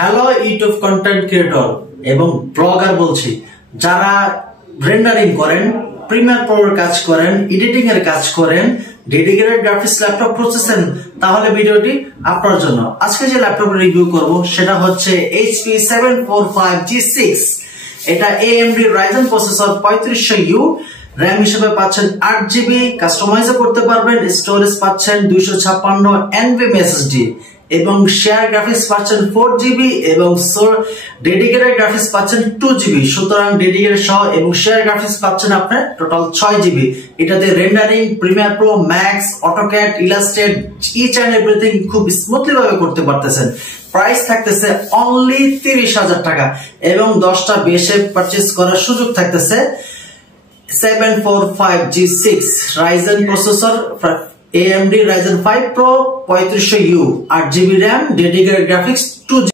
Hello YouTube content creator এবং blogger বলছি, যারা রেন্ডারিং করেন, প্রিমিয়ার প্রোর কাজ করেন, এডিটিং এর কাজ করেন, ডেডিকেটেড গ্রাফিক্স ল্যাপটপ খুঁজতেছেন, তাহলে ভিডিওটি আপনার জন্য। আজকে যে ল্যাপটপ রিভিউ করব সেটা হচ্ছে HP 745G6। এটা AMD Ryzen processor 3500U, RAM হিসেবে পাচ্ছেন 8GB, কাস্টমাইজও করতে পারবেন, স্টোরেজ পাচ্ছেন 256 NVMe SSD এবং শেয়ার গ্রাফিক্স পাচ্ছেন 4GB এবং ডেডিকেটেড গ্রাফিক্স পাচ্ছেন 2GB। সুতরাং ডেডিকেটেড সহ এবং শেয়ার গ্রাফিক্স পাচ্ছেন আপনার টোটাল 6GB। এটাতে rendering, Premiere Pro, Max, AutoCAD, illustrate, each and everything খুব স্মুথলি ভাবে করতে পারতেছেন। প্রাইস থাকতেছে অনলি 30,000 টাকা এবং 10টা বেশে পারচেজ করার সুযোগ থাকতেছে। 745G6 Ryzen processor, AMD Ryzen 5 Pro 3500U, 8GB RAM, dedicated graphics 2GB।